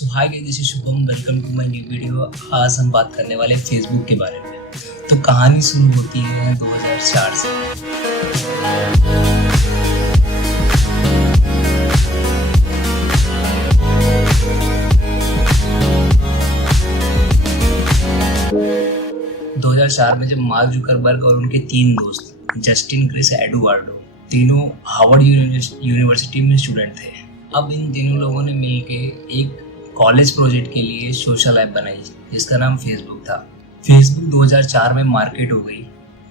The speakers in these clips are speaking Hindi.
तो hi guys, this is Shubham. Welcome to my new video. आज हम बात करने वाले फेसबुक के बारे में। तो कहानी शुरू होती है 2004 से। दो 2004 में जब मार्क जुकरबर्ग और उनके तीन दोस्त जस्टिन, क्रिस, एडुआर्डो तीनों हार्वर्ड यूनिवर्सिटी में स्टूडेंट थे। अब इन तीनों लोगों ने मिलकर एक कॉलेज प्रोजेक्ट के लिए सोशल ऐप बनाई जिसका नाम फेसबुक था। फेसबुक 2004 में मार्केट हो गई,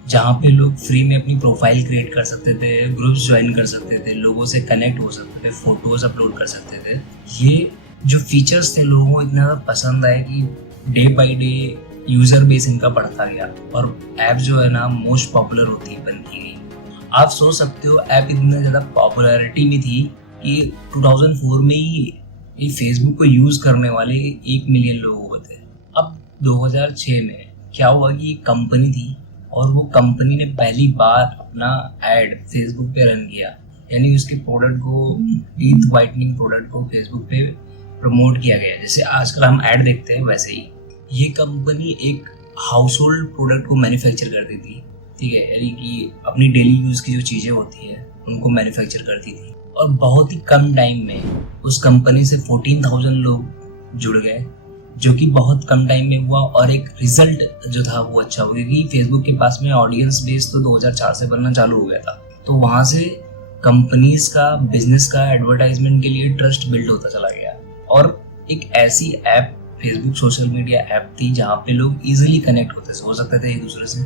जहाँ पे लोग फ्री में अपनी प्रोफाइल क्रिएट कर सकते थे, ग्रुप्स ज्वाइन कर सकते थे, लोगों से कनेक्ट हो सकते थे, फोटोज अपलोड कर सकते थे। ये जो फीचर्स थे लोगों को इतना पसंद आए कि day by day user base इनका बढ़ता गया और ऐप जो है ना मोस्ट पॉपुलर बनती गई। आप सोच सकते हो ऐप इतना ज़्यादा पॉपुलैरिटी में थी कि 2004 में ही ये फेसबुक को यूज़ करने वाले 1 मिलियन लोग हुए थे। अब 2006 में क्या हुआ कि एक कंपनी थी और वो कंपनी ने पहली बार अपना ऐड फेसबुक पे रन किया, यानी उसके प्रोडक्ट को, टीथ वाइटनिंग प्रोडक्ट को फेसबुक पे प्रमोट किया गया। जैसे आजकल हम ऐड देखते हैं वैसे ही ये कंपनी एक हाउस होल्ड प्रोडक्ट को मैन्युफैक्चर करती थी, ठीक है, यानी कि अपनी डेली यूज़ की जो चीज़ें होती है उनको मैन्युफैक्चर करती थी। और बहुत ही कम टाइम में उस कंपनी से 14,000 लोग जुड़ गए, जो कि बहुत कम टाइम में हुआ। और एक रिजल्ट जो था वो अच्छा हो गया कि फेसबुक के पास में ऑडियंस बेस तो 2004 से बनना चालू हो गया था। तो वहाँ से कंपनीज का, बिजनेस का एडवर्टाइजमेंट के लिए ट्रस्ट बिल्ड होता चला गया। और एक ऐसी app Facebook social media app थी जहाँ पे लोग इजीली कनेक्ट हो सकते थे, एक दूसरे से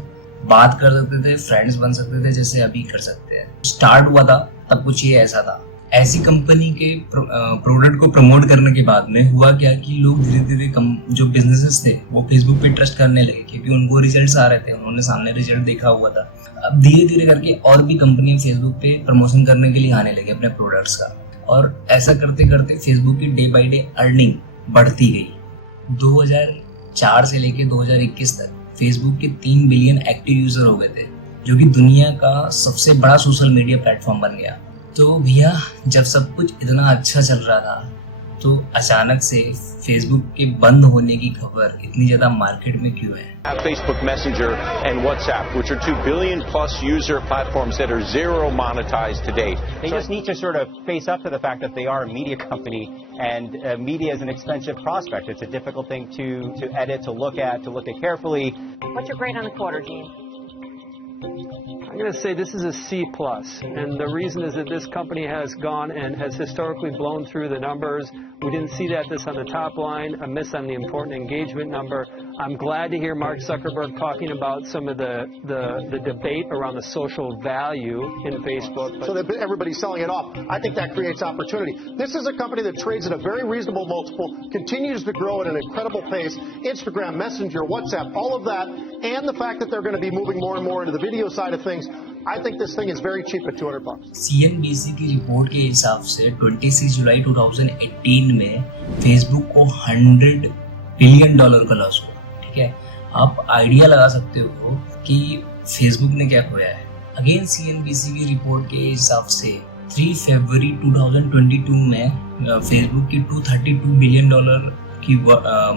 बात कर सकते थे, फ्रेंड्स बन सकते थे, जैसे अभी कर सकते हैं। स्टार्ट हुआ था तब कुछ ये ऐसा था। ऐसी कंपनी के प्रोडक्ट को प्रमोट करने के बाद में हुआ क्या कि लोग धीरे धीरे जो बिजनेसेस थे वो फेसबुक पे ट्रस्ट करने लगे, क्योंकि उनको रिजल्ट्स आ रहे थे, उन्होंने सामने रिजल्ट देखा हुआ था। अब धीरे धीरे करके और भी कंपनी फेसबुक पे प्रमोशन करने के लिए आने लगे अपने प्रोडक्ट्स का। और ऐसा करते करते फेसबुक की डे बाई डे अर्निंग बढ़ती गई। 2004 से लेके 2021 तक फेसबुक के 3 बिलियन एक्टिव यूजर हो गए थे, जो कि दुनिया का सबसे बड़ा सोशल मीडिया प्लेटफॉर्म बन गया। तो भैया, जब सब कुछ इतना अच्छा चल रहा था तो अचानक से फेसबुक के बंद होने की खबर इतनी ज्यादा मार्केट में क्यों है? Facebook Messenger and WhatsApp, which are 2 billion plus user platforms that are zero monetized to date. They just need to sort of face up to the fact that they are a media company, and media is an expensive prospect. It's a difficult thing to edit, to look at carefully. What's your grade on the quarter, Gene? I'm going to say this is a C+, and the reason is that this company has gone and has historically blown through the numbers. We didn't see this on the top line, a miss on the important engagement number. I'm glad to hear Mark Zuckerberg talking about some of the debate around the social value in Facebook. So that everybody's selling it off. I think that creates opportunity. This is a company that trades at a very reasonable multiple, continues to grow at an incredible pace. Instagram, Messenger, WhatsApp, all of that, and the fact that they're going to be moving more and more into the video side of things. I think this thing is very cheap at $200. CNBC की रिपोर्ट के हिसाब से 26 जुलाई 2018 में फेसबुक को $100 बिलियन का लॉस हुआ, ठीक है। आप आइडिया लगा सकते हो कि फेसबुक ने क्या खोया है। अगेन CNBC की रिपोर्ट के हिसाब से 3 फरवरी 2022 में फेसबुक की $232 बिलियन की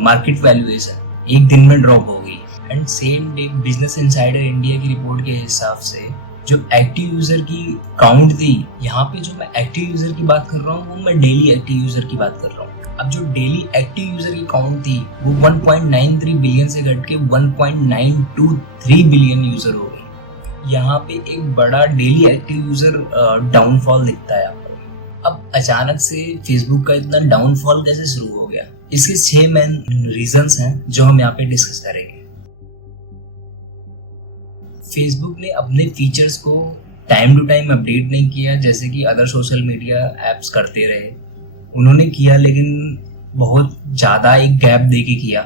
मार्केट वैल्यूएशन एक दिन में ड्रॉप हो गई। And same day business insider India की रिपोर्ट के हिसाब से जो एक्टिव यूजर की काउंट थी, यहाँ पे जो मैं एक्टिव यूजर की बात कर रहा हूँ वो मैं डेली एक्टिव यूजर की बात कर रहा हूँ। अब जो डेली एक्टिव यूजर की काउंट थी वो 1.93 बिलियन से घट के 1.923 बिलियन यूजर हो गई। यहाँ पे एक बड़ा डेली एक्टिव यूजर डाउनफॉल दिखता है आपको। अब अचानक से फेसबुक का इतना डाउनफॉल कैसे शुरू हो गया? इसके 6 मेन रीजंस हैं जो हम यहाँ पे डिस्कस करेंगे। फेसबुक ने अपने फीचर्स को टाइम टू टाइम अपडेट नहीं किया, जैसे कि अदर सोशल मीडिया ऐप्स करते रहे। उन्होंने किया, लेकिन बहुत ज़्यादा एक गैप दे के किया,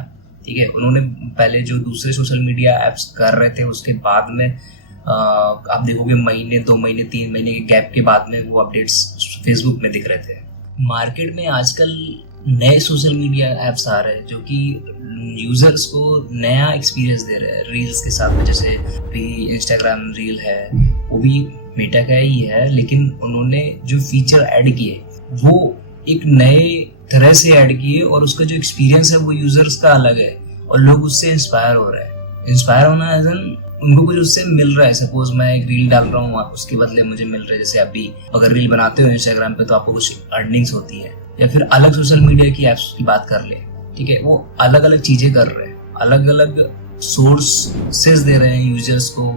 ठीक है। उन्होंने पहले जो दूसरे सोशल मीडिया ऐप्स कर रहे थे उसके बाद में आप देखोगे महीने, 2 महीने, 3 महीने के गैप के बाद में वो अपडेट्स फेसबुक में दिख रहे थे। मार्केट में आजकल नए सोशल मीडिया ऐप्स आ रहे हैं जो कि यूजर्स को नया एक्सपीरियंस दे रहे हैं रील्स के साथ में। जैसे भी इंस्टाग्राम रील है वो भी मेटा का ही है, लेकिन उन्होंने जो फीचर ऐड किए वो एक नए तरह से ऐड किए और उसका जो एक्सपीरियंस है वो यूजर्स का अलग है और लोग उससे इंस्पायर हो रहे हैं। इंस्पायर होना एज एन उनको कुछ उससे मिल रहा है। सपोज मैं एक रील डाल रहा हूँ, उसके बदले मुझे मिल रहा है, जैसे अभी अगर रील बनाते हो इंस्टाग्राम पे तो आपको कुछ अर्निंग्स होती है, या फिर अलग सोशल मीडिया की एप्स की बात कर ले, ठीक है, वो अलग अलग चीजें कर रहे हैं, अलग अलग सोर्सेस दे रहे हैं यूजर्स को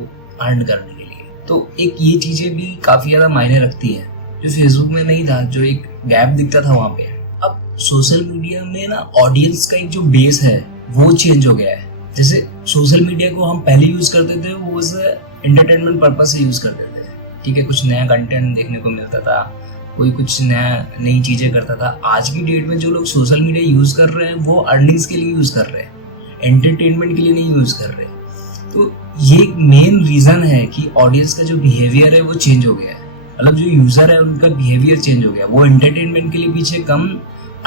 अर्न करने के लिए। तो एक ये चीजें भी काफी ज्यादा मायने रखती है, जो फेसबुक में नहीं था, जो एक गैप दिखता था वहां पे। अब सोशल मीडिया में ना ऑडियंस का एक जो बेस है वो चेंज हो गया है। जैसे सोशल मीडिया को हम पहले यूज करते थे वो एंटरटेनमेंट पर्पज से यूज करते थे, ठीक है, कुछ नया कंटेंट देखने को मिलता था, कोई कुछ नई चीजें करता था। आज की डेट में जो लोग सोशल मीडिया यूज कर रहे हैं वो अर्निंग्स के लिए यूज कर रहे हैं, एंटरटेनमेंट के लिए नहीं यूज कर रहे। तो ये एक मेन रीजन है कि ऑडियंस का जो बिहेवियर है वो चेंज हो गया है। मतलब जो यूजर है उनका बिहेवियर चेंज हो गया, वो एंटरटेनमेंट के लिए पीछे कम,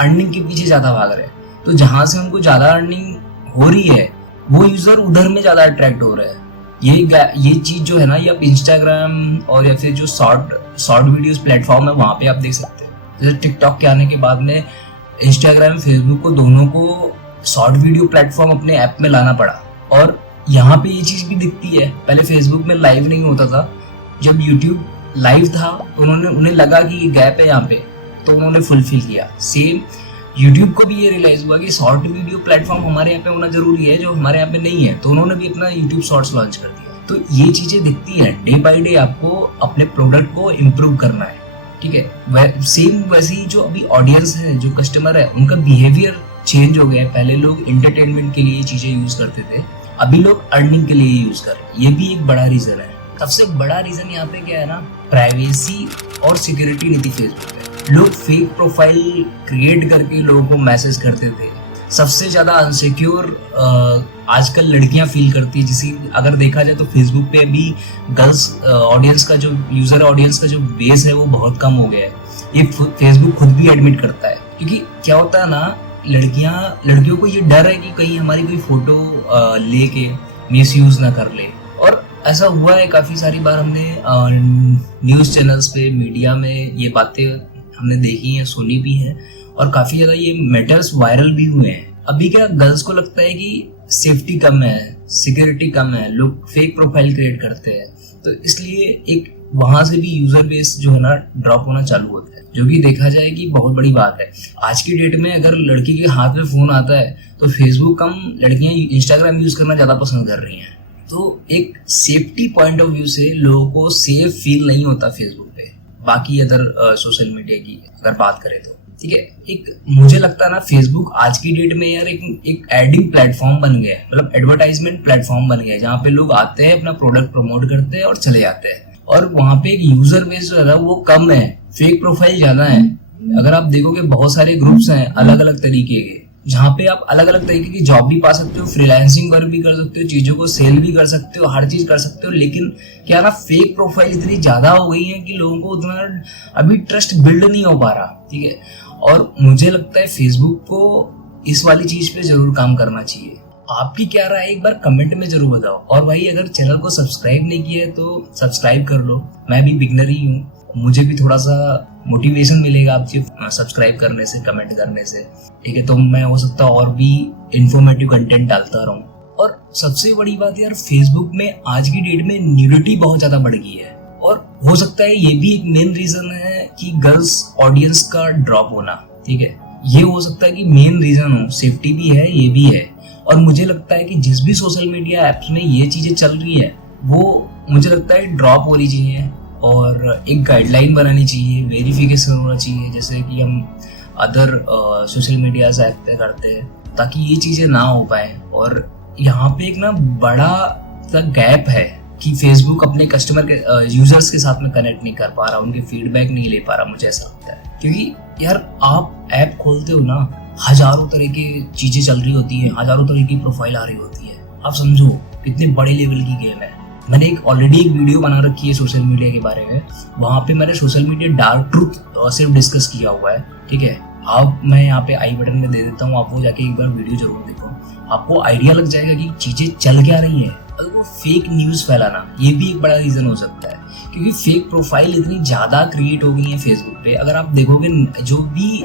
अर्निंग के पीछे ज्यादा भाग रहे हैं। तो जहां से उनको ज्यादा अर्निंग हो रही है वो यूजर उधर में ज्यादा अट्रैक्ट हो रहा है। ये चीज जो है ना, ये आप इंस्टाग्राम और या फिर जो शॉर्ट वीडियोस प्लेटफॉर्म है वहां पे आप देख सकते हैं। जैसे टिकटॉक के आने के बाद में इंस्टाग्राम, फेसबुक को दोनों को शॉर्ट वीडियो प्लेटफॉर्म अपने ऐप में लाना पड़ा। और यहाँ पे ये चीज भी दिखती है, पहले फेसबुक में लाइव नहीं होता था, जब यूट्यूब लाइव था उन्हें लगा कि ये गैप है यहाँ पे, तो उन्होंने फुलफिल किया। सेम यूट्यूब को भी ये रियलाइज हुआ कि शॉर्ट वीडियो प्लेटफॉर्म हमारे यहाँ पे होना जरूरी है, जो हमारे यहाँ पे नहीं है, तो उन्होंने भी अपना यूट्यूब शॉर्ट्स लॉन्च कर दिया। तो ये चीजें दिखती हैं, डे बाय डे आपको अपने प्रोडक्ट को इम्प्रूव करना है, ठीक है। सेम वैसे ही जो अभी ऑडियंस है, जो कस्टमर है, उनका बिहेवियर चेंज हो गया है। पहले लोग एंटरटेनमेंट के लिए चीजें यूज करते थे, अभी लोग अर्निंग के लिए यूज कर रहे हैं। ये भी एक बड़ा रीजन है। सबसे बड़ा रीजन यहाँ पे क्या है ना, प्राइवेसी और सिक्योरिटी नीति फेसबुक है। लोग फेक प्रोफाइल क्रिएट करके लोगों को मैसेज करते थे। सबसे ज्यादा अनसिक्योर आजकल लड़कियां फील करती है, जिसे अगर देखा जाए तो फेसबुक पे अभी गर्ल्स ऑडियंस का जो यूजर ऑडियंस का जो बेस है वो बहुत कम हो गया है। ये फेसबुक खुद भी एडमिट करता है, क्योंकि क्या होता है ना, लड़कियों को ये डर है कि कहीं हमारी कोई फोटो लेके मिसयूज ना कर ले। और ऐसा हुआ है काफी सारी बार, हमने न्यूज चैनल्स पे, मीडिया में ये बातें हमने देखी है, सुनी भी है, और काफी ज्यादा ये मैटर्स वायरल भी हुए हैं। अभी क्या गर्ल्स को लगता है कि सेफ्टी कम है, सिक्योरिटी कम है, लोग फेक प्रोफाइल क्रिएट करते हैं, तो इसलिए एक वहां से भी यूजर बेस जो है ना ड्रॉप होना चालू होता है, जो कि देखा जाए कि बहुत बड़ी बात है। आज की डेट में अगर लड़की के हाथ में फोन आता है तो फेसबुक कम, लड़कियां इंस्टाग्राम यूज करना ज्यादा पसंद कर रही हैं। तो एक सेफ्टी पॉइंट ऑफ व्यू से लोगों को सेफ फील नहीं होता फेसबुक पे। बाकी अदर सोशल मीडिया की अगर बात करें तो ठीक है, एक मुझे लगता है ना, फेसबुक आज की डेट में यार एक एडिंग प्लेटफॉर्म बन गया है, मतलब एडवर्टाइजमेंट प्लेटफॉर्म बन गया है, जहाँ पे लोग आते हैं, अपना प्रोडक्ट प्रमोट करते हैं और चले जाते हैं। और वहाँ पे एक यूजर बेस जो है वो कम है, फेक प्रोफाइल ज्यादा है। अगर आप देखोगे बहुत सारे ग्रुप्स हैं अलग अलग तरीके के, जहाँ पे आप अलग अलग तरीके की जॉब भी पा सकते हो, फ्रीलांसिंग वर्क भी कर सकते हो, चीजों को सेल भी कर सकते हो, हर चीज कर सकते हो। लेकिन क्या ना, फेक प्रोफाइल इतनी ज्यादा हो गई है कि लोगों को उतना अभी ट्रस्ट बिल्ड नहीं हो पा रहा, ठीक है। और मुझे लगता है फेसबुक को इस वाली चीज पे जरूर काम करना चाहिए। आपकी क्या राय है, एक बार कमेंट में जरूर बताओ। और भाई अगर चैनल को सब्सक्राइब नहीं किया है तो सब्सक्राइब कर लो, मैं भी बिगनर ही हूँ, मुझे भी थोड़ा सा मोटिवेशन मिलेगा आपसे सब्सक्राइब करने से, कमेंट करने से, ठीक है। तो मैं हो सकता है और भी इंफॉर्मेटिव कंटेंट डालता रहूं। और सबसे बड़ी बात यार, फेसबुक में आज की डेट में न्यूडिटी बहुत ज्यादा बढ़ गई है, और हो सकता है ये भी एक मेन रीजन है कि गर्ल्स ऑडियंस का ड्रॉप होना, ठीक है। ये हो सकता है कि मेन रीजन हो, सेफ्टी भी है, ये भी है। और मुझे लगता है कि जिस भी सोशल मीडिया एप्स में ये चीजें चल रही है वो मुझे लगता है ड्रॉप होनी चाहिए, और एक गाइडलाइन बनानी चाहिए, वेरिफिकेशन होना चाहिए, जैसे कि हम अदर सोशल मीडिया ऐप पे करते हैं, ताकि ये चीजें ना हो पाए। और यहाँ पे एक ना बड़ा गैप है कि फेसबुक अपने कस्टमर के यूजर्स के साथ में कनेक्ट नहीं कर पा रहा, उनके फीडबैक नहीं ले पा रहा, मुझे ऐसा लगता है। क्योंकि यार आप ऐप खोलते हो ना, हजारों तरह की चीजें चल रही होती है, हजारों तरह की प्रोफाइल आ रही होती है। आप समझो कितने बड़े लेवल की गेम है। मैंने ऑलरेडी एक वीडियो बना रखी है सोशल मीडिया के बारे में, वहां पे मैंने सोशल मीडिया डार्क ट्रूथ सिर्फ डिस्कस किया हुआ है, ठीक है। आप मैं यहाँ पे आई बटन में दे देता हूँ, आप वो जाके एक बार वीडियो जरूर देखो, आपको आइडिया लग जाएगा कि चीजें चल क्या रही है। और वो फेक न्यूज फैलाना ये भी एक बड़ा रीजन हो सकता है, क्योंकि फेक प्रोफाइल इतनी ज़्यादा क्रिएट हो गई है फेसबुक पे। अगर आप देखोगे जो भी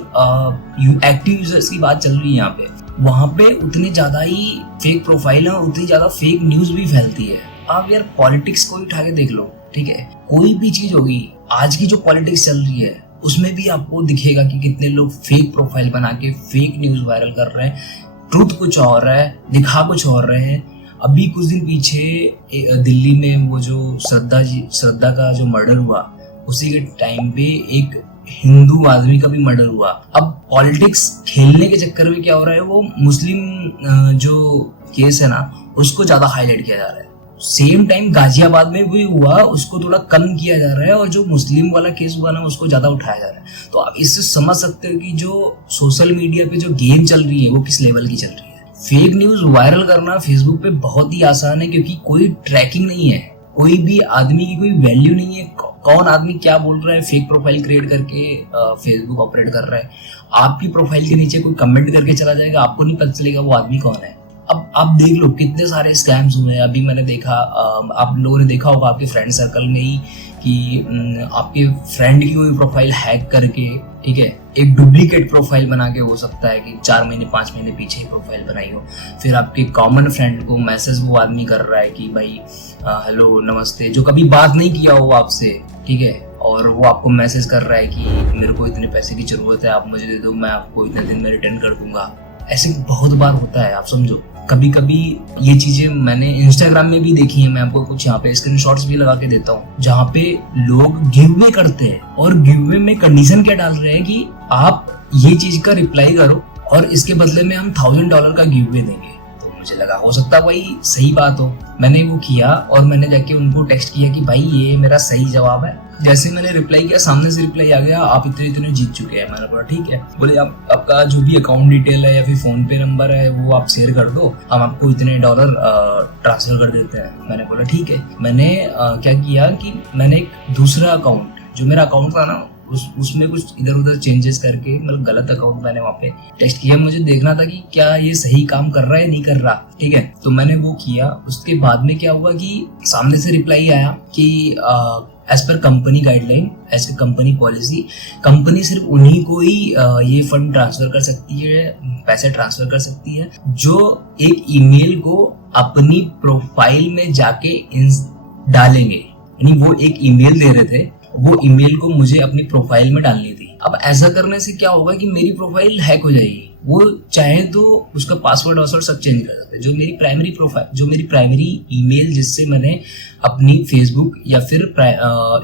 एक्टिव यूजर्स की बात चल रही है यहाँ पे, वहाँ पे उतने ज़्यादा ही फेक प्रोफाइल है और उतनी ज़्यादा फेक न्यूज़ भी फैलती है। आप यार पॉलिटिक्स को उठा के देख लो, ठीक है, कोई भी चीज़ होगी, आज की जो पॉलिटिक्स चल रही है उसमें भी आपको दिखेगा कि कितने लोग फेक प्रोफाइल बना के फेक न्यूज़ वायरल कर रहे हैं। ट्रूथ कुछ और है, दिखा कुछ और रहे हैं। अभी कुछ दिन पीछे दिल्ली में वो जो श्रद्धा का जो मर्डर हुआ, उसी के टाइम पे एक हिंदू आदमी का भी मर्डर हुआ। अब पॉलिटिक्स खेलने के चक्कर में क्या हो रहा है, वो मुस्लिम जो केस है ना उसको ज्यादा हाईलाइट किया जा रहा है। सेम टाइम गाजियाबाद में भी हुआ, उसको थोड़ा कम किया जा रहा है, और जो मुस्लिम वाला केस हुआ ना उसको ज्यादा उठाया जा रहा है। तो आप इससे समझ सकते हो कि जो सोशल मीडिया पे जो गेम चल रही है वो किस लेवल की चल रही है। फेक न्यूज वायरल करना फेसबुक पे बहुत ही आसान है, क्योंकि कोई ट्रैकिंग नहीं है, कोई भी आदमी की कोई वैल्यू नहीं है। कौन आदमी क्या बोल रहा है, फेक प्रोफाइल क्रिएट करके फेसबुक ऑपरेट कर रहा है। आपकी प्रोफाइल के नीचे कोई कमेंट करके चला जाएगा, आपको नहीं पता चलेगा वो आदमी कौन है। अब आप देख लो कितने सारे स्कैम्स हुए हैं। अभी मैंने देखा, आप लोगों ने देखा होगा आपके फ्रेंड सर्कल में ही कि आपके फ्रेंड की कोई प्रोफाइल हैक करके, ठीक है, एक डुप्लीकेट प्रोफाइल बना के, हो सकता है कि 4 महीने 5 महीने पीछे ही प्रोफाइल बनाई हो, फिर आपके कॉमन फ्रेंड को मैसेज वो आदमी कर रहा है कि भाई हेलो नमस्ते, जो कभी बात नहीं किया हो आपसे, ठीक है, और वो आपको मैसेज कर रहा है कि मेरे को इतने पैसे की जरूरत है, आप मुझे दे दो, मैं आपको इतने दिन में रिटर्न कर दूंगा। ऐसे बहुत बार होता है, आप समझो। कभी कभी ये चीजें मैंने इंस्टाग्राम में भी देखी है। मैं आपको कुछ यहाँ पे स्क्रीनशॉट्स भी लगा के देता हूँ, जहाँ पे लोग गिववे करते हैं, और गिववे में कंडीशन क्या डाल रहे हैं कि आप ये चीज का रिप्लाई करो और इसके बदले में हम $1000 का गिववे देंगे। तो मुझे लगा हो सकता है भाई सही बात हो। मैंने वो किया और मैंने जाके उनको टेक्स्ट किया कि भाई ये मेरा सही जवाब है। जैसे मैंने रिप्लाई किया, सामने से रिप्लाई आ गया, आप इतने इतने जीत चुके हैं। मैंने बोला ठीक है। बोले आपका जो भी अकाउंट डिटेल है या फिर फोन पे नंबर है वो आप शेयर कर दो, हम आपको इतने $, ट्रांसफर कर देते हैं। मैंने बोला ठीक है। मैंने क्या किया कि मैंने एक दूसरा अकाउंट, जो मेरा अकाउंट था ना, उसमें कुछ इधर उधर चेंजेस करके, मतलब गलत अकाउंट मैंने वहाँ पे टेस्ट किया। मुझे देखना था कि क्या ये सही काम कर रहा है नहीं कर रहा, ठीक है। तो मैंने वो किया। उसके बाद में क्या हुआ कि सामने से रिप्लाई आया कि as per company guideline, as per company policy, company सिर्फ उन्हीं को ही ये फंड ट्रांसफर कर सकती है, पैसे ट्रांसफर कर सकती है जो एक ईमेल को अपनी प्रोफाइल में जाके डालेंगे। यानी वो एक ईमेल दे रहे थे, वो ईमेल को मुझे अपनी प्रोफाइल में डालनी थी। अब ऐसा करने से क्या होगा कि मेरी प्रोफाइल हैक हो जाएगी। वो चाहे तो उसका पासवर्ड सब चेंज कर सकते हैं। जो मेरी प्राइमरी प्रोफाइल, जो मेरी प्राइमरी ईमेल जिससे मैंने अपनी फेसबुक या फिर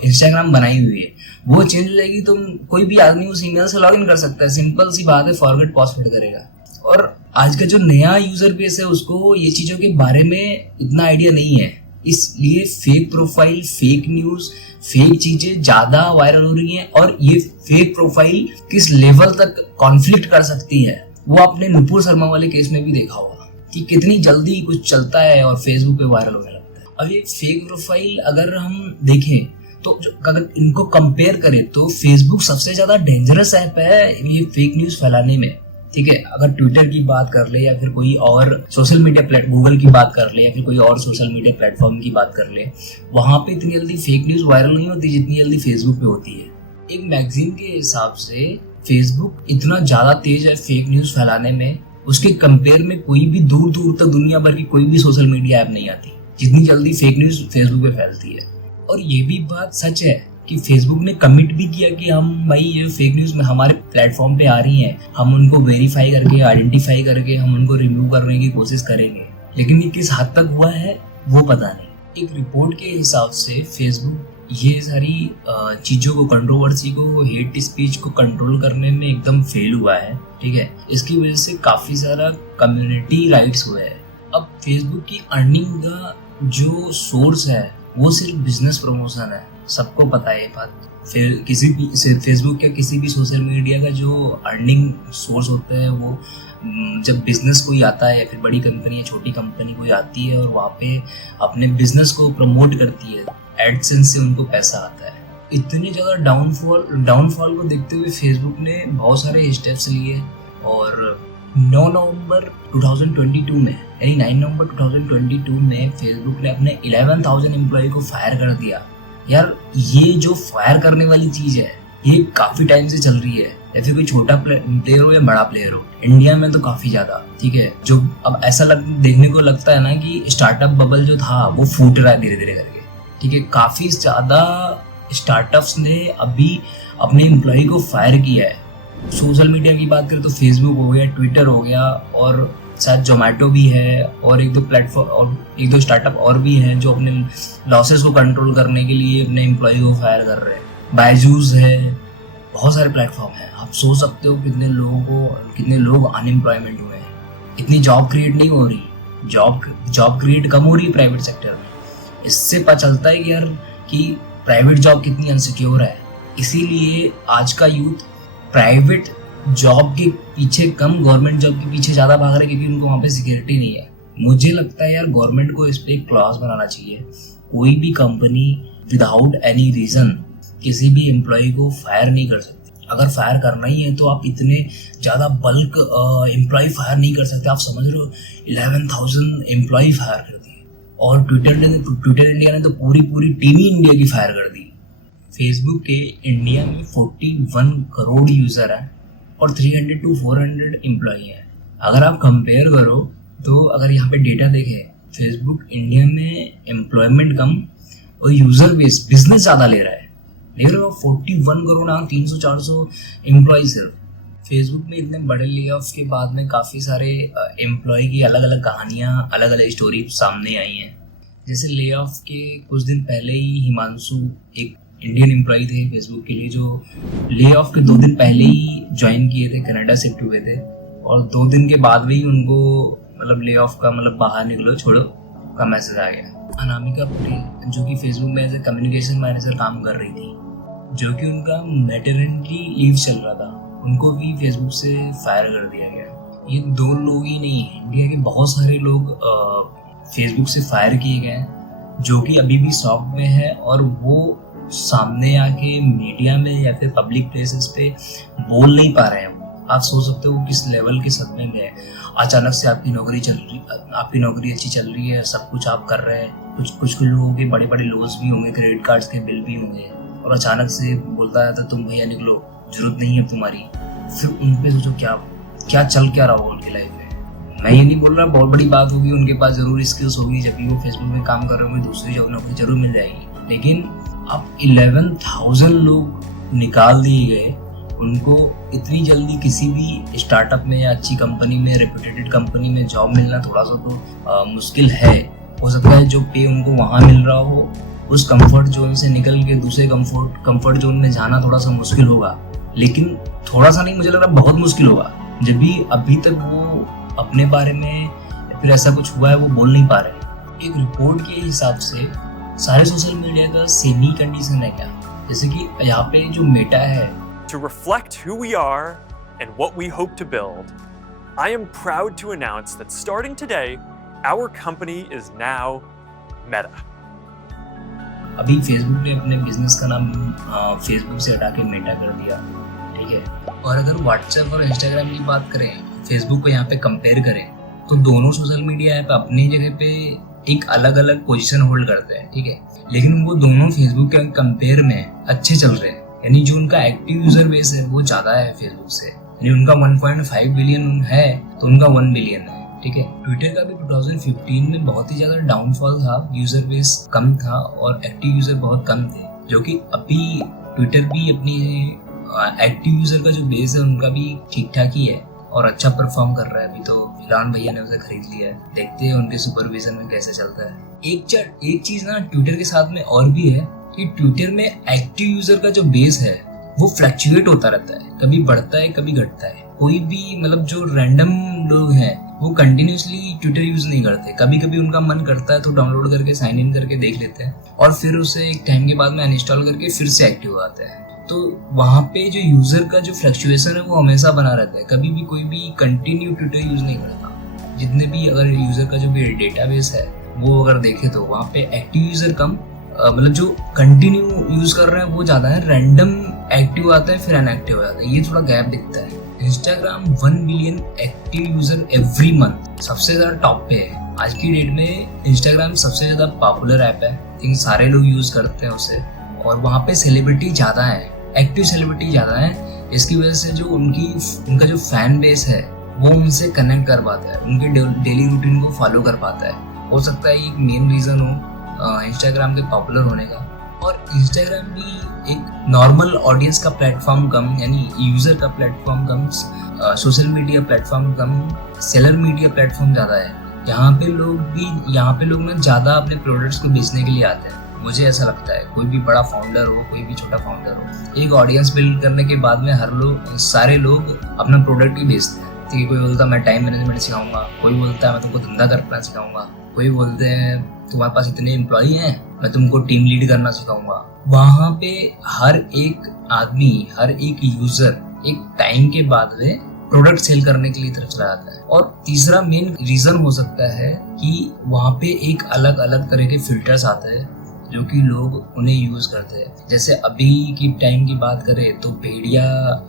इंस्टाग्राम बनाई हुई है, वो चेंज हो जाएगी। तो कोई भी आदमी उस ईमेल से लॉगिन कर सकता है। सिंपल सी बात है, फॉरगेट पासवर्ड करेगा। और आज का जो नया यूजर बेस है उसको ये चीजों के बारे में इतना आइडिया नहीं है, इसलिए fake profile, fake news, fake चीजें ज्यादा वायरल हो रही हैं। और ये फेक प्रोफाइल किस लेवल तक कॉन्फ्लिक्ट कर सकती है, वो आपने नुपुर शर्मा वाले केस में भी देखा होगा कि कितनी जल्दी कुछ चलता है और फेसबुक पे वायरल होने लगता है। अब ये फेक प्रोफाइल अगर हम देखें तो अगर इनको कंपेयर करें तो फेसबुक सबसे ज्यादा डेंजरस ऐप है ये फेक न्यूज फैलाने में, ठीक है। अगर ट्विटर की बात कर ले या फिर कोई और सोशल मीडिया गूगल की बात कर ले या फिर कोई और सोशल मीडिया प्लेटफॉर्म की बात कर ले, वहां पे इतनी जल्दी फेक न्यूज वायरल नहीं होती जितनी जल्दी फेसबुक पे होती है। एक मैगजीन के हिसाब से फेसबुक इतना ज्यादा तेज है फेक न्यूज फैलाने में, उसके कंपेयर में कोई भी दूर दूर तक दुनिया भर की कोई भी सोशल मीडिया ऐप नहीं आती जितनी जल्दी फेक न्यूज फेसबुक पे फैलती है। और ये भी बात सच है कि फेसबुक ने कमिट भी किया कि हम भाई ये फेक न्यूज में हमारे प्लेटफॉर्म पे आ रही हैं, हम उनको वेरीफाई करके, आइडेंटिफाई करके हम उनको रिमूव करने की कोशिश करेंगे। लेकिन ये किस हद तक हुआ है वो पता नहीं। एक रिपोर्ट के हिसाब से फेसबुक ये सारी चीज़ों को, कंट्रोवर्सी को, हेट स्पीच को कंट्रोल करने में एकदम फेल हुआ है, ठीक है। इसकी वजह से काफ़ी सारा कम्युनिटी राइट्स हुए हैं। अब फेसबुक की अर्निंग का जो सोर्स है वो सिर्फ बिजनेस प्रमोशन है, सबको पता है ये बात। फिर किसी भी फेसबुक या किसी भी सोशल मीडिया का जो अर्निंग सोर्स होता है वो जब बिजनेस कोई आता है या फिर बड़ी कंपनी या छोटी कंपनी कोई आती है और वहाँ पे अपने बिजनेस को प्रमोट करती है, एडसेंस से उनको पैसा आता है। इतने ज़्यादा डाउनफॉल को देखते हुए फेसबुक ने बहुत सारे स्टेप्स लिए और 9 नवंबर 2022 में, यानी 9 नवंबर 2022 में फेसबुक ने अपने 11,000 एम्प्लॉय को फायर कर दिया। यार ये जो फायर करने वाली चीज है ये काफी टाइम से चल रही है, या फिर कोई छोटा प्लेयर हो या बड़ा प्लेयर हो, इंडिया में तो काफी ज्यादा, ठीक है। जो अब ऐसा देखने को लगता है ना कि स्टार्टअप बबल जो था वो फूट रहा है धीरे धीरे करके, ठीक है। काफी ज्यादा स्टार्टअप्स ने अभी अपने एम्प्लॉय को फायर किया है। सोशल मीडिया की बात करें तो फेसबुक हो गया, ट्विटर हो गया, और शायद जोमेटो भी है, और एक दो प्लेटफॉर्म और एक दो स्टार्टअप और भी हैं जो अपने लॉसेस को कंट्रोल करने के लिए अपने एम्प्लॉय को फायर कर रहे हैं। बायजूस है, बहुत सारे प्लेटफॉर्म हैं। आप सोच सकते हो कितने लोग अनएम्प्लॉयमेंट हुए हैं। इतनी जॉब क्रिएट नहीं हो रही, जॉब क्रिएट कम हो रही है प्राइवेट सेक्टर में। इससे पता चलता है कि यार कि प्राइवेट जॉब कितनी अनसिक्योर है। इसीलिए आज का यूथ प्राइवेट जॉब के पीछे कम, गवर्नमेंट जॉब के पीछे ज़्यादा भाग रहे हैं, क्योंकि उनको वहाँ पे सिक्योरिटी नहीं है। मुझे लगता है यार गवर्नमेंट को इस पर एक क्लॉज बनाना चाहिए। कोई भी कंपनी विदाउट एनी रीज़न किसी भी एम्प्लॉय को फायर नहीं कर सकती। अगर फायर करना ही है तो आप इतने ज़्यादा बल्क एम्प्लॉय फायर नहीं कर सकते। आप समझ रहे हो 11,000 एम्प्लॉय फायर कर दिए, और ट्विटर इंडिया ने तो पूरी टीम ही इंडिया की फायर कर दी। फेसबुक के इंडिया में 41 करोड़ यूज़र हैं और 300 to 400 एम्प्लॉई हैं। अगर आप कंपेयर करो तो अगर यहाँ पे डेटा देखें, फेसबुक इंडिया में एम्प्लॉयमेंट कम और यूज़र बेस बिजनेस ज़्यादा ले रहा है। 41 करोड़ 300-400 एम्प्लॉय सिर्फ। फेसबुक में इतने बड़े ले ऑफ के बाद में काफ़ी सारे एम्प्लॉय की अलग अलग कहानियाँ, अलग अलग स्टोरी सामने आई हैं। जैसे ले ऑफ के कुछ दिन पहले ही हिमांशु, एक इंडियन एम्प्लॉय थे फेसबुक के लिए, जो ले ऑफ के 2 दिन पहले ही ज्वाइन किए थे, कनाडा शिफ्ट हुए थे, और 2 दिन के बाद में ही उनको मतलब ले ऑफ का मतलब बाहर निकलो छोड़ो का मैसेज आ गया। अनामिका पटेल जो कि फेसबुक में एज ए कम्युनिकेशन मैनेजर काम कर रही थी, जो कि उनका मैटरनिटी लीव चल रहा था, उनको भी फेसबुक से फायर कर दिया गया। ये 2 लोग ही नहीं, इंडिया के बहुत सारे लोग फेसबुक से फायर किए गए हैं, जो कि अभी भी शॉक में है, और वो सामने आके मीडिया में या फिर पब्लिक प्लेसेस पे बोल नहीं पा रहे हैं। आप सोच सकते हो किस लेवल के सदमे में है। अचानक से आपकी नौकरी अच्छी चल रही है, सब कुछ आप कर रहे हैं, कुछ लोगों के बड़े बड़े लोन्स भी होंगे, क्रेडिट कार्ड्स के बिल भी होंगे, और अचानक से बोलता है तो तुम भैया निकलो, जरूरत नहीं है तुम्हारी। फिर उन पे सोचो क्या चल क्या रहा होगा उनकी लाइफ में। मैं ये नहीं बोल रहा बहुत बड़ी बात होगी, उनके पास जरूर स्किल्स होगी, जब भी वो फेसबुक में काम कर रहे होंगे दूसरी नौकरी जरूर मिल जाएगी। लेकिन अब 11,000 लोग निकाल दिए गए, उनको इतनी जल्दी किसी भी स्टार्टअप में या अच्छी कंपनी में, रेप्यूटेड कंपनी में जॉब मिलना थोड़ा सा तो मुश्किल है। हो सकता है जो पे उनको वहाँ मिल रहा हो, उस कंफर्ट जोन से निकल के दूसरे कंफर्ट जोन में जाना थोड़ा सा मुश्किल होगा। लेकिन थोड़ा सा नहीं, मुझे लग रहा बहुत मुश्किल होगा, जब भी अभी तक वो अपने बारे में या फिर ऐसा कुछ हुआ है वो बोल नहीं पा रहे। एक रिपोर्ट के हिसाब से सारे सोशल मीडिया का सेम ही कंडीशन है क्या, जैसे कि यहाँ पे जो मेटा है। To reflect who we are and what we hope to build, I am proud to announce that starting today, our company is now Meta. अभी फेसबुक ने अपने बिजनेस का नाम फेसबुक से हटा के मेटा कर दिया, ठीक है। और अगर व्हाट्सएप और इंस्टाग्राम की बात करें, फेसबुक को यहाँ पे कंपेयर करें, तो दोनों सोशल मीडिया ऐप अपनी जगह पे एक अलग अलग पोजीशन होल्ड करते हैं, ठीक है। लेकिन वो दोनों फेसबुक के कंपेयर में अच्छे चल रहे हैं, यानी जो उनका एक्टिव यूजर बेस है वो ज्यादा है फेसबुक से, यानी उनका 1.5 बिलियन है तो उनका 1 बिलियन है, ठीक है। ट्विटर का भी 2015 में बहुत ही ज्यादा डाउनफॉल था, यूजर बेस कम था और एक्टिव यूजर बहुत कम थे, जो कि अभी ट्विटर भी अपनी एक्टिव यूजर का जो बेस है उनका भी ठीक ठाक ही है और अच्छा परफॉर्म कर रहा है। अभी तो इलान भैया ने उसे खरीद लिया है, देखते हैं उनके सुपरविजन में कैसे चलता है। एक चीज ना ट्विटर के साथ में और भी है कि ट्विटर में एक्टिव यूजर का जो बेस है वो फ्लक्चुएट होता रहता है, कभी बढ़ता है कभी घटता है। कोई भी मतलब जो रैंडम लोग हैं वो कंटिन्यूसली ट्विटर यूज नहीं करते, कभी कभी उनका मन करता है तो डाउनलोड करके साइन इन करके देख लेते हैं और फिर उसे एक टाइम के बाद में अनइंस्टॉल करके फिर से एक्टिव हो जाते हैं। तो वहाँ पे जो यूजर का जो फ्लक्चुएशन है वो हमेशा बना रहता है, कभी भी कोई भी कंटिन्यू ट्विटर यूज नहीं करता। जितने भी अगर यूजर का जो भी डेटाबेस है वो अगर देखे तो वहाँ पे एक्टिव यूजर कम, मतलब जो कंटिन्यू यूज कर रहे हैं वो ज्यादा है, रैंडम एक्टिव आता है फिर अनएक्टिव हो जाता है, ये थोड़ा गैप दिखता है। Instagram 1 billion active user every month सबसे ज्यादा टॉप पे है। आज की डेट में इंस्टाग्राम सबसे ज्यादा पॉपुलर ऐप है, थिंक सारे लोग यूज करते हैं उसे और वहाँ पे सेलिब्रिटी ज़्यादा है, एक्टिव सेलिब्रिटी ज़्यादा है। इसकी वजह से जो उनका जो फैन बेस है वो उनसे कनेक्ट कर पाता है, उनके डेली रूटीन को फॉलो कर पाता है। हो सकता है ये एक मेन रीज़न हो इंस्टाग्राम के पॉपुलर होने का। और इंस्टाग्राम भी एक नॉर्मल ऑडियंस का प्लेटफॉर्म कम, यानी यूज़र का प्लेटफॉर्म कम, सोशल मीडिया प्लेटफॉर्म कम, सेलर मीडिया प्लेटफॉर्म ज़्यादा है। यहाँ पे लोग ना ज़्यादा अपने प्रोडक्ट्स को बेचने के लिए आते हैं, मुझे ऐसा लगता है। कोई भी बड़ा फाउंडर हो, कोई भी छोटा फाउंडर हो, एक ऑडियंस बिल्ड करने के बाद में सारे लोग अपना प्रोडक्ट ही बेचते हैं। ठीक है, कोई बोलता है मैं टाइम मैनेजमेंट सिखाऊंगा, कोई बोलता है मैं तुमको धंधा करना सिखाऊंगा, कोई बोलते हैं तुम्हारे पास इतने एम्प्लॉई हैं मैं तुमको टीम लीड करना सिखाऊंगा। वहाँ पे हर एक आदमी, हर एक यूजर एक टाइम के बाद में प्रोडक्ट सेल करने के लिए तरफ चला जाता है। और तीसरा मेन रीजन हो सकता है कि वहाँ पे एक अलग अलग तरह के फिल्टर्स आते हैं जो कि लोग उन्हें यूज करते हैं। जैसे अभी की टाइम की बात करें तो भेड़िया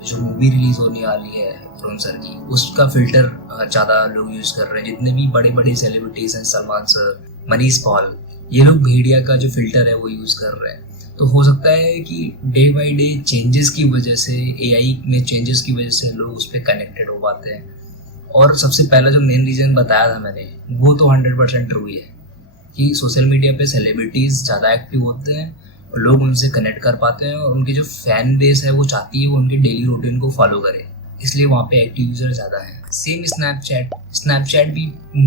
जो मूवी रिलीज होने वाली है फिल्म सर की, उसका फिल्टर ज़्यादा लोग यूज कर रहे हैं। जितने भी बड़े बड़े सेलिब्रिटीज हैं, सलमान सर, मनीष पॉल, ये लोग भेड़िया का जो फिल्टर है वो यूज कर रहे हैं। तो हो सकता है कि डे बाई डे चेंजेस की वजह से, AI में चेंजेस की वजह से लोग उस पर कनेक्टेड हो पाते हैं। और सबसे पहला जो मेन रीज़न बताया था मैंने, वो तो 100% ट्रू ही है कि सोशल मीडिया पे सेलिब्रिटीज़ ज़्यादा एक्टिव होते हैं और लोग उनसे कनेक्ट कर पाते हैं, और उनकी जो फैन बेस है वो चाहती है वो उनके डेली रूटीन को फॉलो करे, इसलिए वहाँ पे एक्टिव यूज़र ज़्यादा है। सेम स्नैपचैट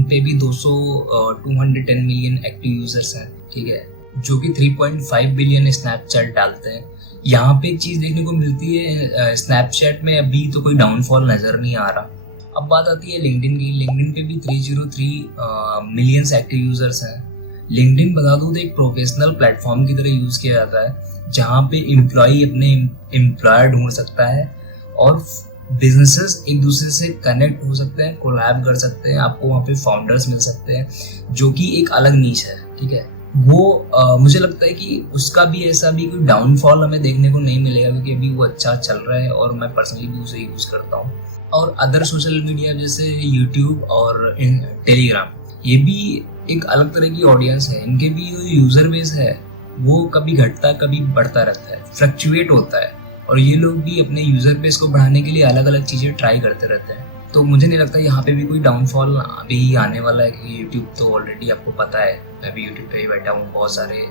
पे भी 210 मिलियन एक्टिव यूज़र्स हैं, ठीक है, जो कि 3.5 बिलियन स्नैपचैट डालते हैं। यहाँ पे एक चीज़ देखने को मिलती है, स्नैपचैट में अभी तो कोई डाउनफॉल नज़र नहीं आ रहा। अब बात आती है लिंक्डइन की। लिंक्डइन पे भी 303 मिलियंस एक्टिव यूज़र्स हैं। लिंक्डइन बता दूँ तो एक प्रोफेशनल प्लेटफॉर्म की तरह यूज़ किया जाता है, जहाँ पे एम्प्लॉई अपने एम्प्लॉयर ढूंढ सकता है और बिजनेसेस एक दूसरे से कनेक्ट हो सकते हैं, कोलैब कर सकते हैं, आपको वहाँ पे फाउंडर्स मिल सकते हैं, जो कि एक अलग नीश है, ठीक है। वो मुझे लगता है कि उसका भी ऐसा भी कोई डाउनफॉल हमें देखने को नहीं मिलेगा, क्योंकि अभी वो अच्छा चल रहा है और मैं पर्सनली भी उसे यूज़ करता हूँ। और अदर सोशल मीडिया जैसे यूट्यूब और टेलीग्राम, ये भी एक अलग तरह की ऑडियंस है। इनके भी जो यूज़र बेस है वो कभी घटता कभी बढ़ता रहता है, फ्लक्चुएट होता है, और ये लोग भी अपने यूज़र बेस को बढ़ाने के लिए अलग अलग चीज़ें ट्राई करते रहते हैं। तो मुझे नहीं लगता यहाँ पे भी कोई डाउनफॉल अभी आने वाला है, कि यूट्यूब तो ऑलरेडी आपको पता है, मैं भी यूट्यूब पे ही बैठा हूँ, बहुत सारे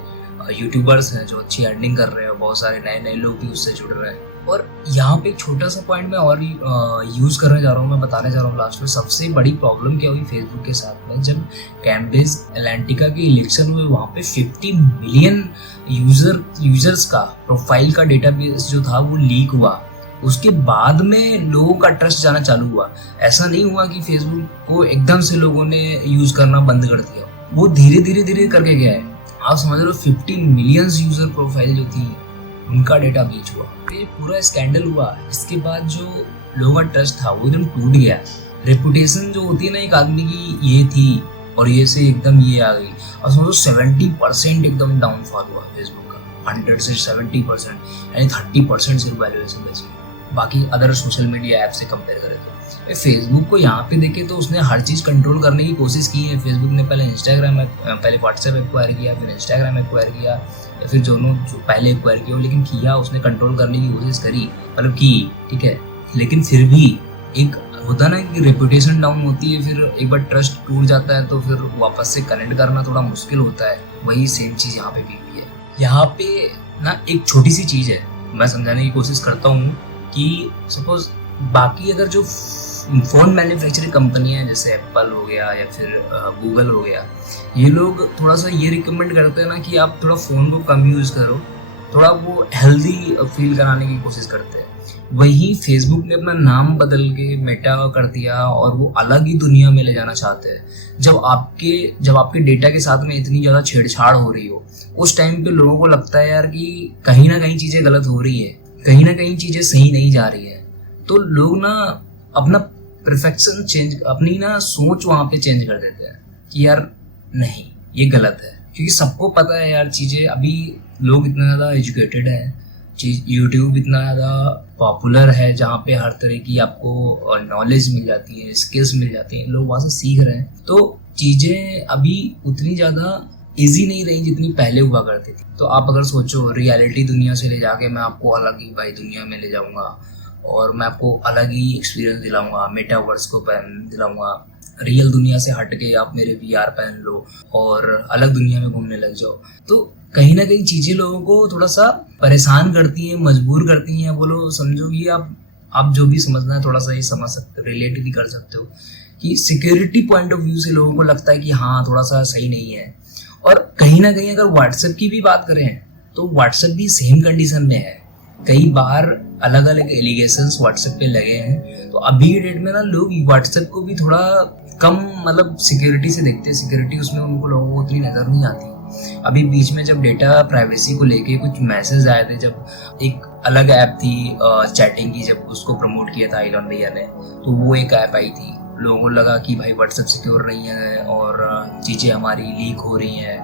यूट्यूबर्स हैं जो अच्छी अर्निंग कर रहे हैं, बहुत सारे नए नए लोग भी उससे जुड़ रहे हैं। और यहाँ पे एक छोटा सा पॉइंट मैं और यूज़ करने जा रहा हूँ, मैं बताने जा रहा हूँ लास्ट में। सबसे बड़ी प्रॉब्लम क्या हुई फेसबुक के साथ में, जब कैम्ब्रिज एनालिटिका के इलेक्शन हुए, वहाँ पे 50 मिलियन यूजर्स का प्रोफाइल का डेटाबेस जो था वो लीक हुआ। उसके बाद में लोगों का ट्रस्ट जाना चालू हुआ। ऐसा नहीं हुआ कि फेसबुक को एकदम से लोगों ने यूज़ करना बंद कर दिया, वो धीरे धीरे करके गया है। आप समझ लो 50 मिलियन यूजर प्रोफाइल जो थी उनका डेटा ब्रीच हुआ, ये पूरा स्कैंडल हुआ। इसके बाद जो लोगों का ट्रस्ट था वो एकदम टूट गया। रेपुटेशन जो होती है ना एक आदमी की, ये थी और ये से एकदम ये आ गई, और समझो 70% एकदम डाउनफॉल हुआ फेसबुक का। 100 से 70%, यानी 30% सिर्फ वैल्यूएशन बची। बाकी अदर सोशल मीडिया ऐप से कंपेयर करें तो फेसबुक को यहाँ पे देखे तो उसने हर चीज़ कंट्रोल करने की कोशिश की है। फेसबुक ने पहले व्हाट्सएप एक्वायर किया, फिर इंस्टाग्राम एक्वायर किया, या फिर दोनों जो पहले एक्वायर किया, लेकिन किया उसने कंट्रोल करने की कोशिश करी, मतलब की, ठीक है। लेकिन फिर भी एक होता ना कि रेपुटेशन डाउन होती है, फिर एक बार ट्रस्ट टूट जाता है तो फिर वापस से कनेक्ट करना थोड़ा मुश्किल होता है। वही सेम चीज़ यहाँ पे भी हुई है। यहाँ पे ना एक छोटी सी चीज़ है, मैं समझाने की कोशिश करता हूँ कि सपोज बाकी अगर जो फ़ोन मैन्युफैक्चरिंग कंपनियां हैं जैसे एप्पल हो गया या फिर गूगल हो गया, ये लोग थोड़ा सा ये रिकमेंड करते हैं ना कि आप थोड़ा फ़ोन को कम यूज़ करो, थोड़ा वो हेल्दी फील कराने की कोशिश करते हैं। वहीं फेसबुक ने अपना नाम बदल के मेटा कर दिया और वो अलग ही दुनिया में ले जाना चाहते हैं। जब आपके डेटा के साथ में इतनी ज़्यादा छेड़छाड़ हो रही हो, उस टाइम पे लोगों को लगता है यार कि कहीं ना कहीं चीज़ें गलत हो रही है, कहीं ना कहीं चीज़ें सही नहीं जा रही है। तो लोग ना अपना परफेक्शन चेंज, अपनी ना सोच वहाँ पे चेंज कर देते हैं कि यार नहीं ये गलत है, क्योंकि सबको पता है यार चीज़ें, अभी लोग इतना ज़्यादा एजुकेटेड हैं, यूट्यूब इतना ज़्यादा पॉपुलर है जहाँ पे हर तरह की आपको नॉलेज मिल जाती है, स्किल्स मिल जाती हैं, लोग वहाँ से सीख रहे हैं। तो चीज़ें अभी उतनी ज़्यादा इजी नहीं रही जितनी पहले हुआ करती थी। तो आप अगर सोचो रियलिटी दुनिया से ले जाके मैं आपको अलग ही भाई दुनिया में ले जाऊंगा और मैं आपको अलग ही एक्सपीरियंस दिलाऊंगा, मेटावर्स को पहन दिलाऊंगा, रियल दुनिया से हट के आप मेरे VR पहन लो और अलग दुनिया में घूमने लग जाओ। तो कहीं ना कहीं चीज़ें लोगों को थोड़ा सा परेशान करती हैं, मजबूर करती हैं। बोलो समझो कि आप जो भी समझना है थोड़ा सा ये समझ सकते हो, रिलेट भी कर सकते हो कि सिक्योरिटी पॉइंट ऑफ व्यू से लोगों को लगता है कि हाँ थोड़ा सा सही नहीं है। और कहीं ना कहीं अगर व्हाट्सएप की भी बात करें तो व्हाट्सएप भी सेम कंडीशन में है। कई बार अलग अलग एलिगेशंस व्हाट्सएप पे लगे हैं। तो अभी के डेट में ना लोग व्हाट्सएप को भी थोड़ा कम मतलब सिक्योरिटी से देखते हैं। सिक्योरिटी उसमें उनको लोगों को उतनी नज़र नहीं आती। अभी बीच में जब डेटा प्राइवेसी को लेके कुछ मैसेज आए थे, जब एक अलग ऐप थी चैटिंग की, जब उसको प्रमोट किया था इलॉन भैया ने, तो वो एक ऐप आई थी। लोगों को लगा कि भाई व्हाट्सएप सिक्योर नहीं है और चीज़ें हमारी लीक हो रही हैं,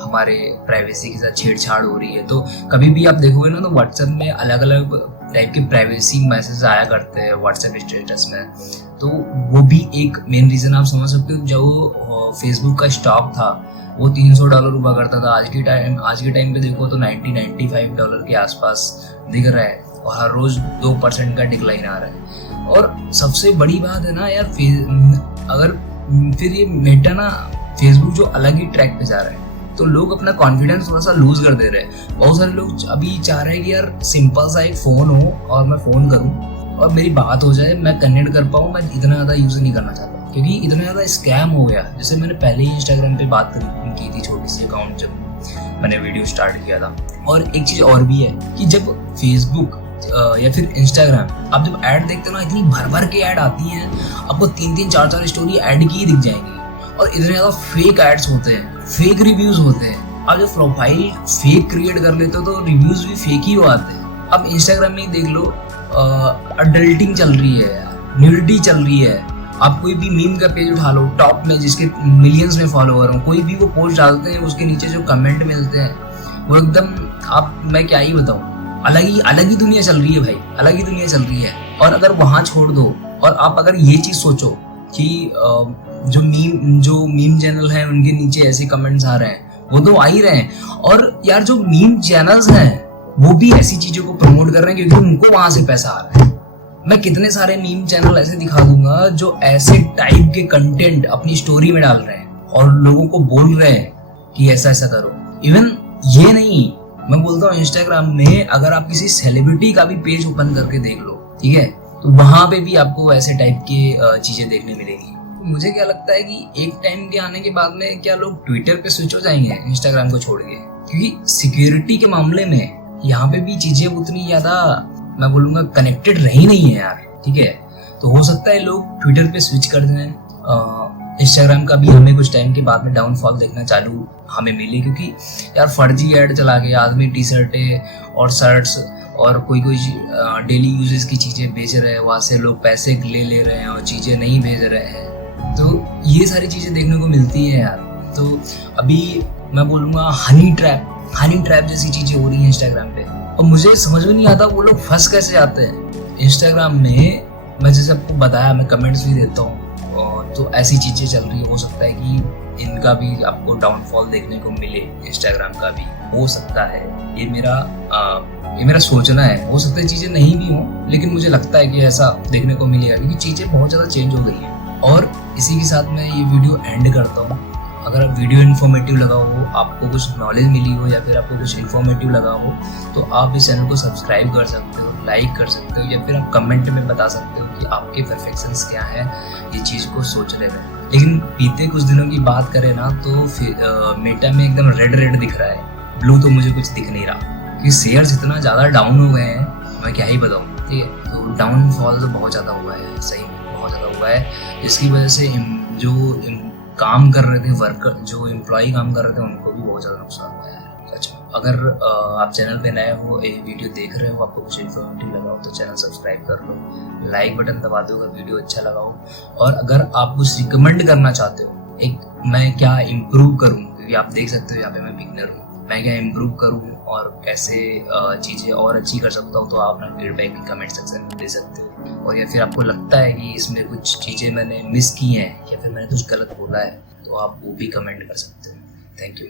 हमारे प्राइवेसी के साथ छेड़छाड़ हो रही है। तो कभी भी आप देखोगे ना तो व्हाट्सएप में अलग अलग टाइप के प्राइवेसी मैसेज आया करते हैं व्हाट्सएप स्टेटस में। तो वो भी एक मेन रीज़न आप समझ सकते हो। जो फेसबुक का स्टॉक था वो $300 हुआ करता था, आज के टाइम पे देखो तो $95 के आसपास दिख रहा है और हर रोज 2% का डिक्लाइन आ रहा है। और सबसे बड़ी बात है ना यार, अगर फिर ये मेटा ना फेसबुक जो अलग ही ट्रैक पे जा रहा है तो लोग अपना कॉन्फिडेंस थोड़ा सा लूज कर दे रहे हैं। बहुत सारे लोग अभी चाह रहे हैं कि यार सिंपल सा एक फ़ोन हो और मैं फ़ोन करूं और मेरी बात हो जाए, मैं कनेक्ट कर पाऊँ। मैं इतना ज़्यादा यूज़ नहीं करना चाहता क्योंकि इतना ज़्यादा स्कैम हो गया। जैसे मैंने पहले ही इंस्टाग्राम पे बात की थी, छोटी सी अकाउंट जब मैंने वीडियो स्टार्ट किया था। और एक चीज़ और भी है कि जब फेसबुक या फिर इंस्टाग्राम आप जब ऐड देखते हो ना, इतनी भर के ऐड आती हैं, आपको 3-3, 4-4 स्टोरी ऐड की दिख जाएंगी। और इतने ज़्यादा फेक एड्स होते हैं, फेक रिव्यूज़ होते हैं। आप जब प्रोफाइल फेक क्रिएट कर लेते हो तो रिव्यूज़ भी फेक ही आते हैं। अब इंस्टाग्राम में ही देख लो, अडल्टिंग चल रही है, न्यूडिटी चल रही है। आप कोई भी मीम का पेज उठा लो, टॉप में जिसके मिलियंस में फॉलोअर हो, कोई भी वो पोस्ट डालते हैं, उसके नीचे जो कमेंट मिलते हैं वो एकदम, मैं क्या ही बताऊँ, अलग ही दुनिया चल रही है भाई, अलग ही दुनिया चल रही है। और अगर वहाँ छोड़ दो और आप अगर ये चीज़ सोचो कि जो मीम चैनल हैं उनके नीचे ऐसे कमेंट्स आ रहे हैं, वो तो आ ही रहे हैं। और यार जो मीम चैनल्स हैं वो भी ऐसी चीज़ों को प्रमोट कर रहे हैं क्योंकि उनको वहाँ से पैसा आ रहा है। मैं कितने सारे मीम चैनल ऐसे दिखा दूंगा जो ऐसे टाइप के कंटेंट अपनी स्टोरी में डाल रहे हैं और लोगों को बोल रहे हैं कि ऐसा ऐसा करो। इवन ये नहीं, मैं बोलता हूँ इंस्टाग्राम में अगर आप किसी सेलिब्रिटी का भी पेज ओपन करके देख लो, ठीक है, तो वहां पे भी आपको ऐसे टाइप की चीजें देखने मिलेगी। तो मुझे क्या लगता है कि एक टाइम के आने के बाद में क्या लोग ट्विटर पे स्विच हो जाएंगे इंस्टाग्राम को छोड़ के, क्योंकि सिक्योरिटी के मामले में यहाँ पे भी चीजें उतनी ज्यादा मैं बोलूंगा कनेक्टेड रही नहीं है यार, ठीक है। तो हो सकता है लोग ट्विटर पे स्विच कर दें। इंस्टाग्राम का भी हमें कुछ टाइम के बाद में डाउनफॉल देखना चालू हमें मिले, क्योंकि यार फर्जी ऐड चला के आदमी टी शर्टें और शर्ट्स और कोई डेली यूजेस की चीज़ें बेच रहे हैं, वहाँ से लोग पैसे ले रहे हैं और चीज़ें नहीं भेज रहे हैं। तो ये सारी चीज़ें देखने को मिलती है यार। तो अभी मैं बोलूँगा हनी ट्रैप जैसी चीज़ें हो रही हैं इंस्टाग्राम पे, और मुझे समझ में नहीं आता वो लोग फंस कैसे जाते हैं इंस्टाग्राम में। मैं जैसे आपको बताया, मैं कमेंट्स भी देता हूँ, तो ऐसी चीज़ें चल रही है। हो सकता है कि इनका भी आपको डाउनफॉल देखने को मिले, इंस्टाग्राम का भी हो सकता है। ये मेरा सोचना है, हो सकता है चीज़ें नहीं भी हों, लेकिन मुझे लगता है कि ऐसा देखने को मिलेगा क्योंकि चीज़ें बहुत ज़्यादा चेंज हो गई हैं। और इसी के साथ मैं ये वीडियो एंड करता हूँ। अगर आप वीडियो इन्फॉर्मेटिव लगा हो, आपको कुछ नॉलेज मिली हो या फिर आपको कुछ इन्फॉर्मेटिव लगा हो, तो आप इस चैनल को सब्सक्राइब कर सकते हो, लाइक कर सकते हो, या फिर आप कमेंट में बता सकते हो कि आपके परफेक्शंस क्या हैं ये चीज़ को सोचने में। लेकिन बीते कुछ दिनों की बात करें ना तो फिर मेटा में एकदम रेड दिख रहा है, ब्लू तो मुझे कुछ दिख नहीं रहा, क्योंकि शेयर्स इतना ज़्यादा डाउन हो गए हैं, मैं क्या ही बताऊँ, ठीक है। तो डाउनफॉल तो बहुत ज़्यादा हुआ है, सही में बहुत ज़्यादा हुआ है, जिसकी वजह से जो काम कर रहे थे वर्कर, जो एम्प्लॉय काम कर रहे थे, उनको भी बहुत ज़्यादा नुकसान हुआ है सच में। अगर आप चैनल पे नए हो, ये वीडियो देख रहे हो, आपको कुछ इन्फॉर्मेटिव लगा हो तो चैनल सब्सक्राइब कर लो, लाइक बटन दबा दो अगर वीडियो अच्छा लगा हो। और अगर आप कुछ रिकमेंड करना चाहते हो, एक मैं क्या इम्प्रूव करूँ, क्योंकि आप देख सकते हो यहाँ पे मैं बिगनर हूँ, मैं क्या इम्प्रूव करूँ और कैसे चीज़ें और अच्छी कर सकता हूँ, तो आप अपना फीडबैक भी कमेंट सेक्शन में दे सकते हो। और या फिर आपको लगता है कि इसमें कुछ चीज़ें मैंने मिस की हैं या फिर मैंने कुछ गलत बोला है, तो आप वो भी कमेंट कर सकते हो। Thank you.